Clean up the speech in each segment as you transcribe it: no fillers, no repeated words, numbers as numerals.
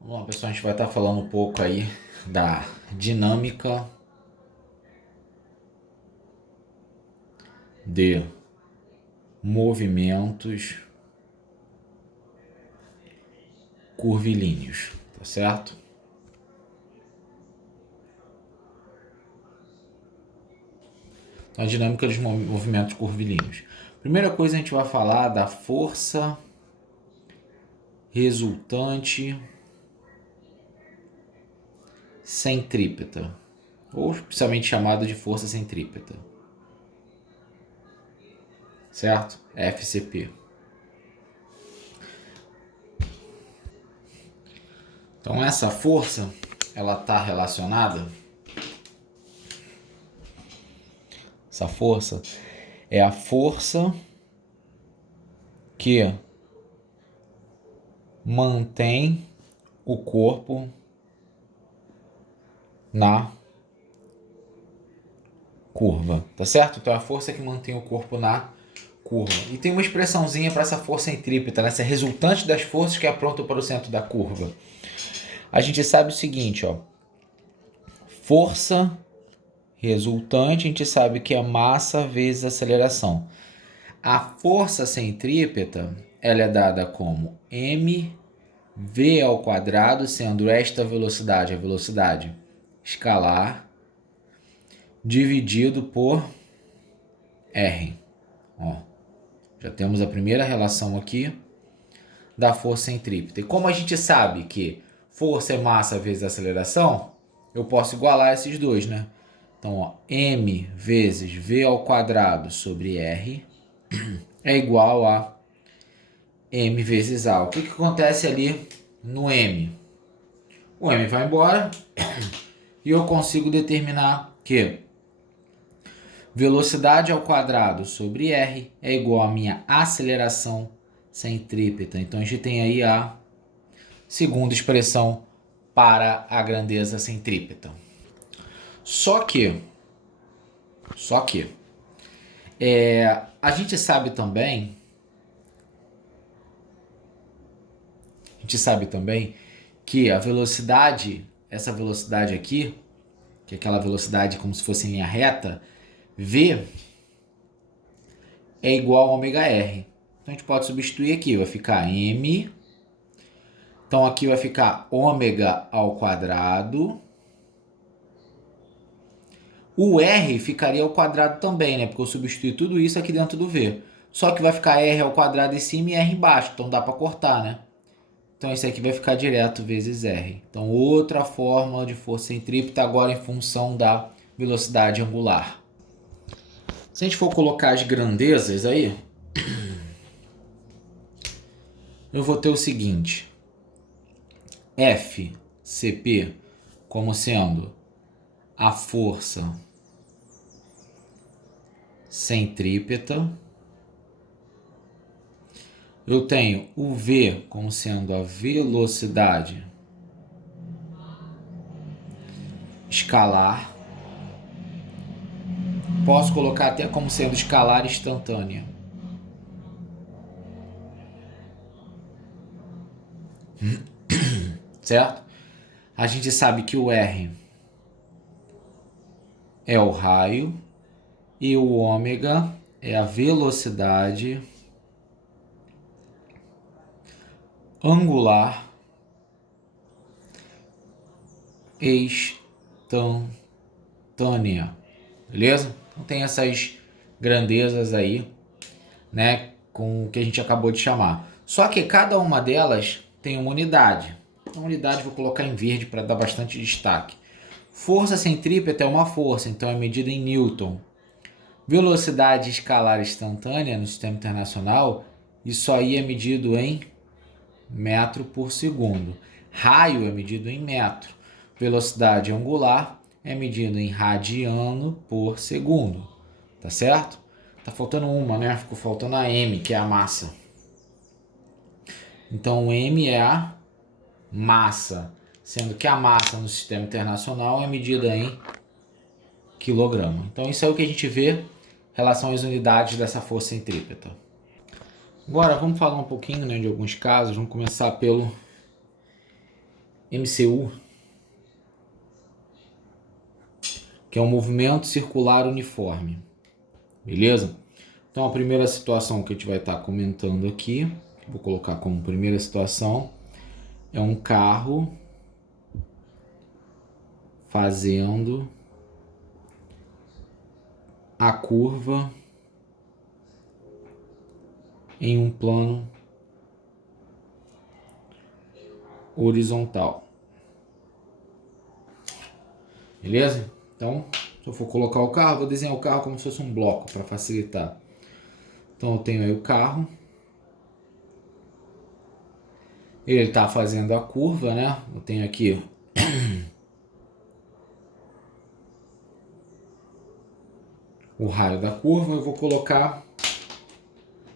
Vamos lá, pessoal, a gente vai estar falando um pouco aí da dinâmica de movimentos curvilíneos, tá certo? Então, a dinâmica dos movimentos curvilíneos. Primeira coisa, a gente vai falar da força resultante centrípeta, ou especialmente chamada de força centrípeta, certo? FCP. Então, essa força, ela está relacionada. Essa força é a força que mantém o corpo na curva, tá certo? Então é a força que mantém o corpo na curva. E tem uma expressãozinha para essa força centrípeta, né? Essa resultante das forças que aprontam para o centro da curva. A gente sabe o seguinte, ó. Força resultante, a gente sabe que é massa vezes aceleração. A força centrípeta, ela é dada como mv ao quadrado, sendo esta velocidade a velocidade escalar, dividido por R. Ó, já temos a primeira relação aqui da força centrípeta. E como a gente sabe que força é massa vezes aceleração, eu posso igualar esses dois, né? Então, ó, m vezes v ao quadrado sobre r é igual a m vezes a. O que acontece ali no m? O m vai embora e eu consigo determinar que velocidade ao quadrado sobre r é igual à minha aceleração centrípeta. Então a gente tem aí a segunda expressão para a grandeza centrípeta. Só que a gente sabe também que a velocidade, essa velocidade aqui, que é aquela velocidade como se fosse em linha reta, v é igual a ômega r. Então a gente pode substituir aqui, vai ficar m. Então aqui vai ficar ômega ao quadrado. O r ficaria ao quadrado também, né? Porque eu substituí tudo isso aqui dentro do v. Só que vai ficar r ao quadrado em cima e r embaixo, então dá para cortar, né? Então esse aqui vai ficar direto vezes r. Então outra fórmula de força centrípeta agora em função da velocidade angular. Se a gente for colocar as grandezas aí, eu vou ter o seguinte. FCP como sendo a força centrípeta. Eu tenho o V como sendo a velocidade escalar. Posso colocar até como sendo escalar instantânea. Certo? A gente sabe que o R é o raio e o ômega é a velocidade angular instantânea. Beleza? Então tem essas grandezas aí, né, com o que a gente acabou de chamar. Só que cada uma delas tem uma unidade. A unidade vou colocar em verde para dar bastante destaque. Força centrípeta é uma força, então é medida em Newton. Velocidade escalar instantânea no sistema internacional, isso aí é medido em metro por segundo. Raio é medido em metro. Velocidade angular é medido em radiano por segundo. Tá certo? Tá faltando uma, né? Ficou faltando a m, que é a massa. Então, o m é a massa, sendo que a massa no sistema internacional é medida em quilograma. Então, isso é o que a gente vê em relação às unidades dessa força centrípeta. Agora, vamos falar um pouquinho, né, de alguns casos. Vamos começar pelo MCU, que é um movimento circular uniforme. Beleza? Então a primeira situação que a gente vai estar comentando aqui, vou colocar como primeira situação, é um carro fazendo a curva em um plano horizontal. Beleza? Então, se eu for colocar o carro, vou desenhar o carro como se fosse um bloco para facilitar. Então eu tenho aí o carro. Ele está fazendo a curva, né? Eu tenho aqui o raio da curva. Eu vou colocar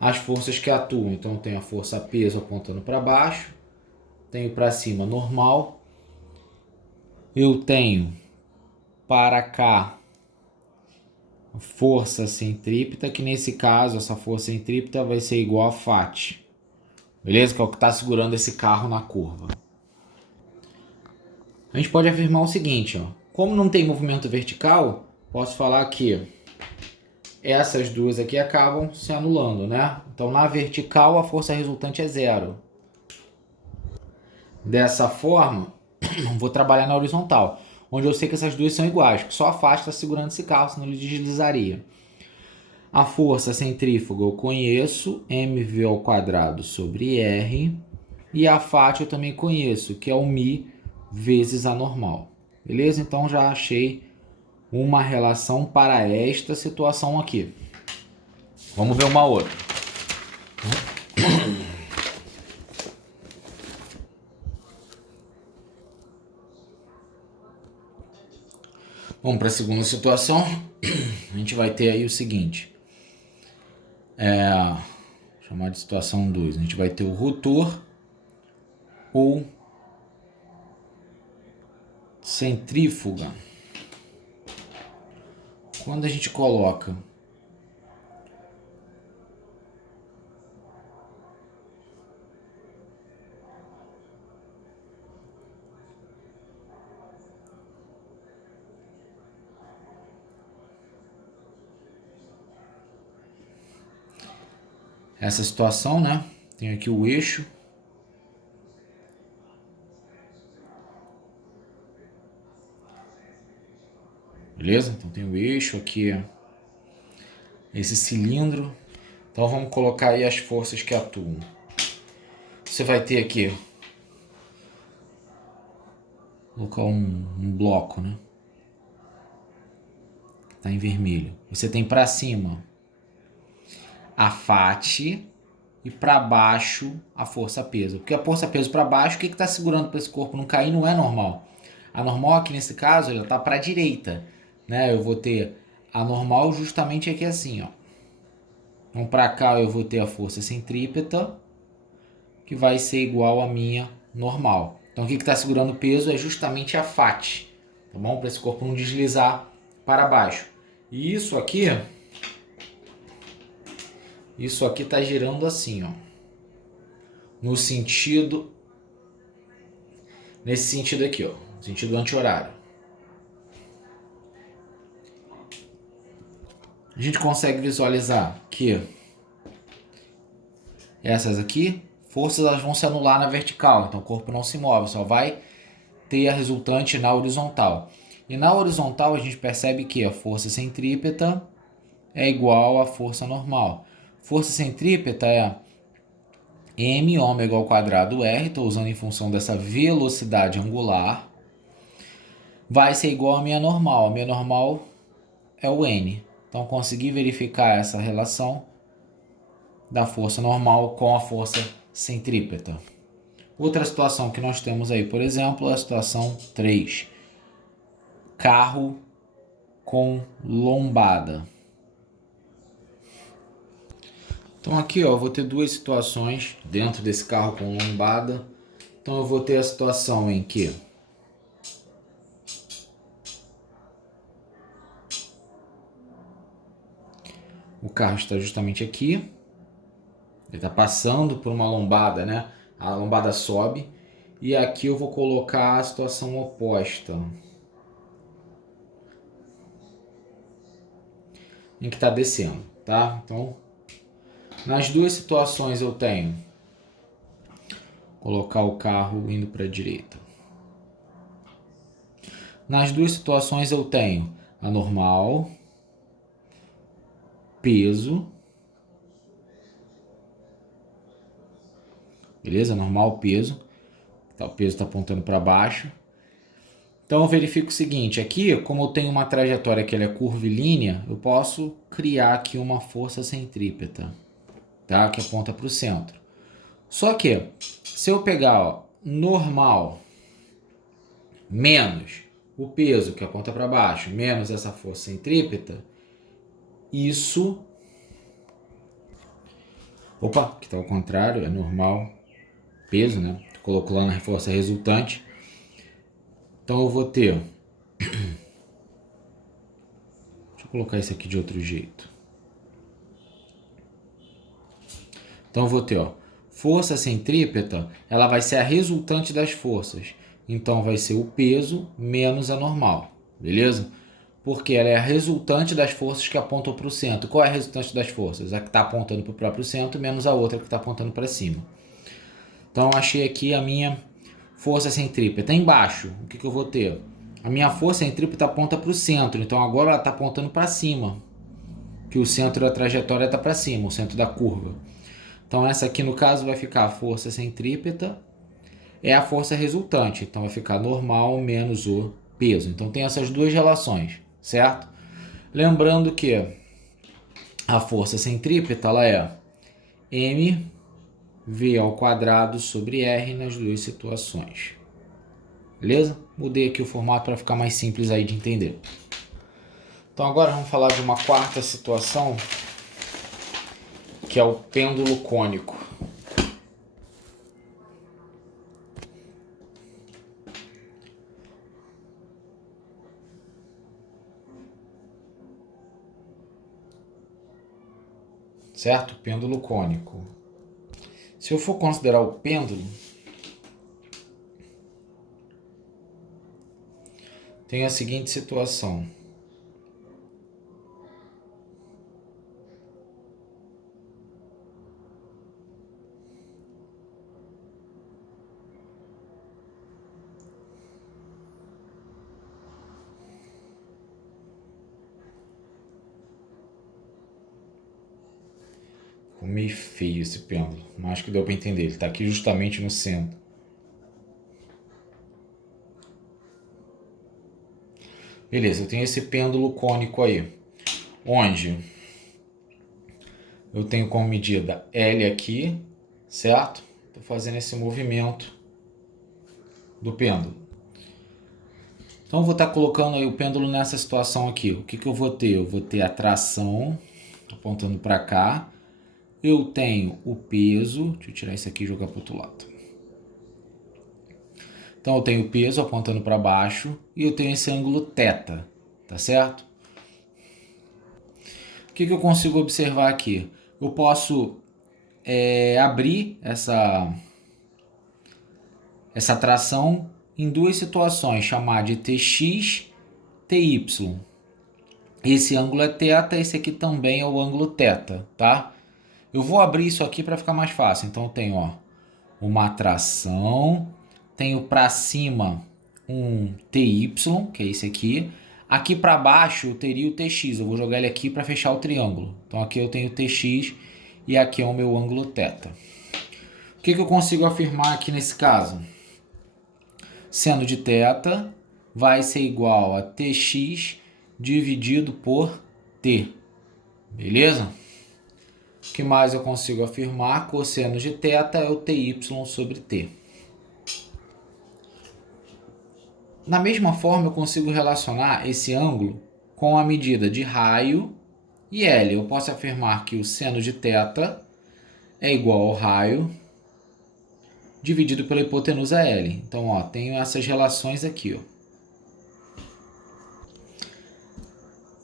as forças que atuam. Então eu tenho a força peso apontando para baixo. Tenho para cima normal. Eu tenho para cá força centrípeta, que nesse caso essa força centrípeta vai ser igual a Fat. Beleza? Que é o que está segurando esse carro na curva. A gente pode afirmar o seguinte, ó. Como não tem movimento vertical, posso falar que essas duas aqui acabam se anulando, né? Então na vertical a força resultante é zero. Dessa forma, vou trabalhar na horizontal, onde eu sei que essas duas são iguais, que só a Fat está segurando esse carro, senão ele deslizaria. A força centrífuga eu conheço, mv ao quadrado sobre r, e a Fat eu também conheço, que é o μ vezes a normal. Beleza? Então já achei uma relação para esta situação aqui. Vamos ver uma outra. Vamos para a segunda situação. A gente vai ter aí o seguinte. Chamar de situação 2. A gente vai ter o rotor ou centrífuga. Quando a gente coloca essa situação, né? Tem aqui o eixo. Beleza? Então tem o eixo aqui, esse cilindro. Então vamos colocar aí as forças que atuam. Você vai ter aqui, vou colocar um bloco, né? Tá em vermelho. Você tem para cima a Fat e para baixo a força-peso. Porque a força-peso para baixo, o que está segurando para esse corpo não cair não é normal. A normal aqui nesse caso ela está para a direita, né? Eu vou ter a normal justamente aqui assim, ó. Então para cá eu vou ter a força centrípeta, que vai ser igual à minha normal. Então o que está segurando o peso é justamente a Fat, tá bom? Para esse corpo não deslizar para baixo. E isso aqui está girando assim, ó. Nesse sentido aqui, ó, sentido anti-horário. A gente consegue visualizar que essas aqui, forças elas vão se anular na vertical, então o corpo não se move, só vai ter a resultante na horizontal. E na horizontal a gente percebe que a força centrípeta é igual à força normal. Força centrípeta é m ômega ao quadrado r, estou usando em função dessa velocidade angular, vai ser igual à minha normal. A minha normal é o n. Então consegui verificar essa relação da força normal com a força centrípeta. Outra situação que nós temos aí, por exemplo, é a situação 3. Carro com lombada. Então aqui, ó, eu vou ter duas situações dentro desse carro com lombada. Então eu vou ter a situação em que o carro está justamente aqui. Ele está passando por uma lombada, né? A lombada sobe. E aqui eu vou colocar a situação oposta, em que está descendo, tá? Então, nas duas situações eu tenho colocar o carro indo para a direita. Nas duas situações eu tenho a normal, peso, beleza? Normal, peso. O peso está apontando para baixo. Então eu verifico o seguinte, aqui, como eu tenho uma trajetória que ela é curvilínea, eu posso criar aqui uma força centrípeta, tá? Que aponta para o centro. Só que, se eu pegar, ó, normal menos o peso que aponta para baixo, menos essa força centrípeta, isso... Opa, que está ao contrário, é normal, peso, né? Colocou lá na força resultante. Então eu vou ter... Deixa eu colocar isso aqui de outro jeito. Então eu vou ter, ó, força centrípeta, ela vai ser a resultante das forças. Então vai ser o peso menos a normal, beleza? Porque ela é a resultante das forças que apontam para o centro. Qual é a resultante das forças? A que está apontando para o próprio centro menos a outra que está apontando para cima. Então eu achei aqui a minha força centrípeta. Embaixo, o que eu vou ter? A minha força centrípeta aponta para o centro, então agora ela está apontando para cima. Que o centro da trajetória está para cima, o centro da curva. Então essa aqui no caso vai ficar a força centrípeta, é a força resultante. Então vai ficar normal menos o peso. Então tem essas duas relações, certo? Lembrando que a força centrípeta ela é mv ao quadrado sobre r nas duas situações. Beleza? Mudei aqui o formato para ficar mais simples aí de entender. Então agora vamos falar de uma quarta situação, que é o pêndulo cônico. Certo? Pêndulo cônico. Se eu for considerar o pêndulo, tem a seguinte situação. Ficou meio feio esse pêndulo, mas acho que deu para entender. Ele está aqui justamente no centro. Beleza, eu tenho esse pêndulo cônico aí, onde eu tenho como medida L aqui, certo? Estou fazendo esse movimento do pêndulo. Então eu vou estar colocando aí o pêndulo nessa situação aqui. O que eu vou ter? Eu vou ter a tração apontando para cá. Eu tenho o peso, deixa eu tirar isso aqui e jogar para o outro lado. Então eu tenho o peso apontando para baixo e eu tenho esse ângulo θ, tá certo? O que eu consigo observar aqui? Eu posso abrir essa tração em duas situações, chamar de Tx, Ty. Esse ângulo é θ, esse aqui também é o ângulo θ, tá? Eu vou abrir isso aqui para ficar mais fácil. Então eu tenho, ó, uma tração, tenho para cima um Ty, que é esse aqui. Aqui para baixo eu teria o Tx, eu vou jogar ele aqui para fechar o triângulo. Então aqui eu tenho o Tx e aqui é o meu ângulo θ. O que eu consigo afirmar aqui nesse caso? Seno de θ vai ser igual a Tx dividido por T. Beleza? O que mais eu consigo afirmar? Cosseno de θ é o Ty sobre T. Da mesma forma, eu consigo relacionar esse ângulo com a medida de raio e L. Eu posso afirmar que o seno de θ é igual ao raio dividido pela hipotenusa L. Então, ó, tenho essas relações aqui. Ó.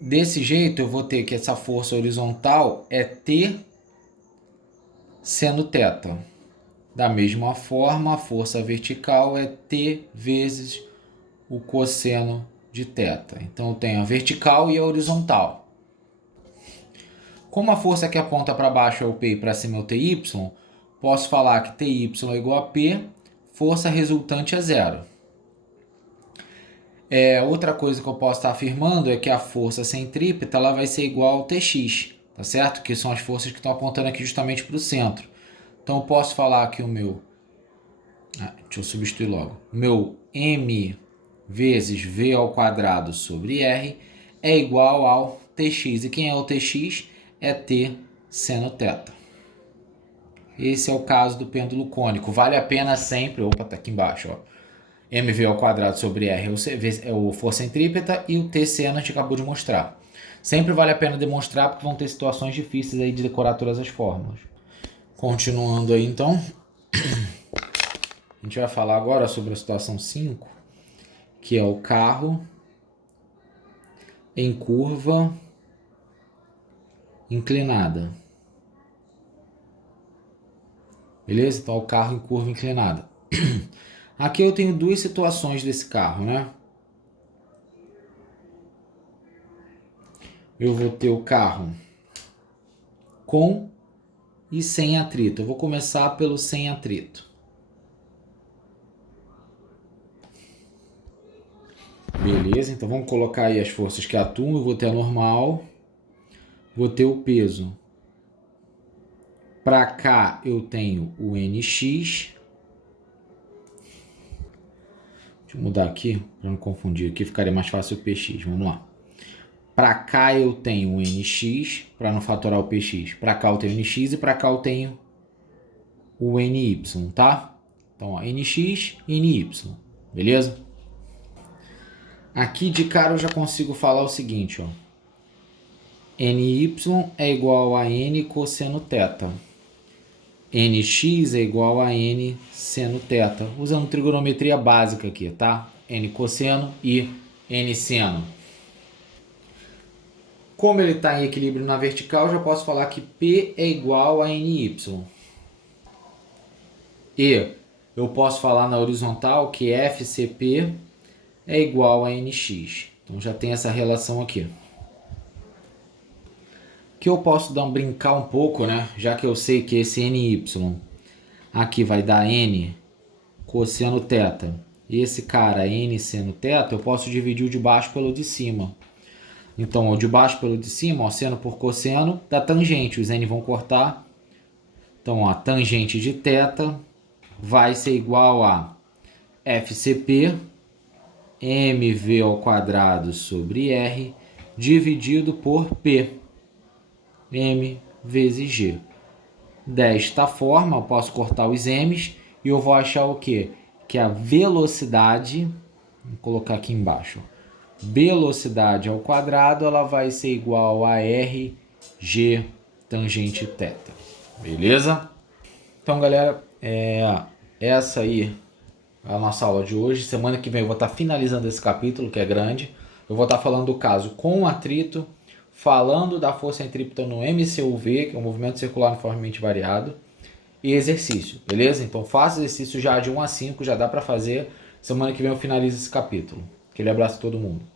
Desse jeito, eu vou ter que essa força horizontal é T seno θ. Da mesma forma, a força vertical é T vezes o cosseno de θ. Então, eu tenho a vertical e a horizontal. Como a força que aponta para baixo é o P e para cima é o TY, posso falar que TY é igual a P, força resultante é zero. Outra coisa que eu posso estar afirmando é que a força centrípeta ela vai ser igual ao Tx, tá certo? Que são as forças que estão apontando aqui justamente para o centro. Então, eu posso falar que o meu... deixa eu substituir logo. O meu M vezes V ao quadrado sobre R é igual ao Tx. E quem é o Tx? É T seno θ. Esse é o caso do pêndulo cônico. Vale a pena sempre... Opa, tá aqui embaixo, ó. mv ao quadrado sobre r é o força centrípeta e o T seno a gente acabou de mostrar. Sempre vale a pena demonstrar porque vão ter situações difíceis aí de decorar todas as fórmulas. Continuando aí então, a gente vai falar agora sobre a situação 5, que é o carro em curva inclinada. Beleza? Então, o carro em curva inclinada. Aqui eu tenho duas situações desse carro, né? Eu vou ter o carro com e sem atrito. Eu vou começar pelo sem atrito. Beleza, então vamos colocar aí as forças que atuam. Eu vou ter a normal, vou ter o peso. Para cá eu tenho o NX. Deixa eu mudar aqui, para não confundir aqui, ficaria mais fácil o PX. Vamos lá. Para cá eu tenho o NX, para não fatorar o PX. Para cá eu tenho o NX e para cá eu tenho o NY, tá? Então, ó, NX e NY, beleza? Aqui de cara eu já consigo falar o seguinte, ó. NY é igual a N cosseno θ. NX é igual a N seno θ. Usando trigonometria básica aqui, tá? N cosseno e N seno. Como ele está em equilíbrio na vertical, já posso falar que P é igual a NY. E eu posso falar na horizontal que FCP é igual a NX. Então já tem essa relação aqui. Que eu posso brincar um pouco, né? Já que eu sei que esse NY aqui vai dar N cosseno θ. E esse cara N seno θ, eu posso dividir o de baixo pelo de cima. Então, o de baixo pelo de cima, ó, seno por cosseno, dá tangente. Os N vão cortar. Então, ó, a tangente de θ vai ser igual a FCP mv ao quadrado sobre R dividido por P, m vezes g. Desta forma, eu posso cortar os m's e eu vou achar o quê? Que a velocidade, vou colocar aqui embaixo, velocidade ao quadrado, ela vai ser igual a RG tangente θ. Beleza? Então, galera, essa aí é a nossa aula de hoje. Semana que vem eu vou estar finalizando esse capítulo, que é grande. Eu vou estar falando do caso com atrito, falando da força centrípeta no MCUV, que é o movimento circular uniformemente variado, e exercício, beleza? Então faça exercício já de 1 a 5, já dá para fazer. Semana que vem eu finalizo esse capítulo. Aquele abraço a todo mundo.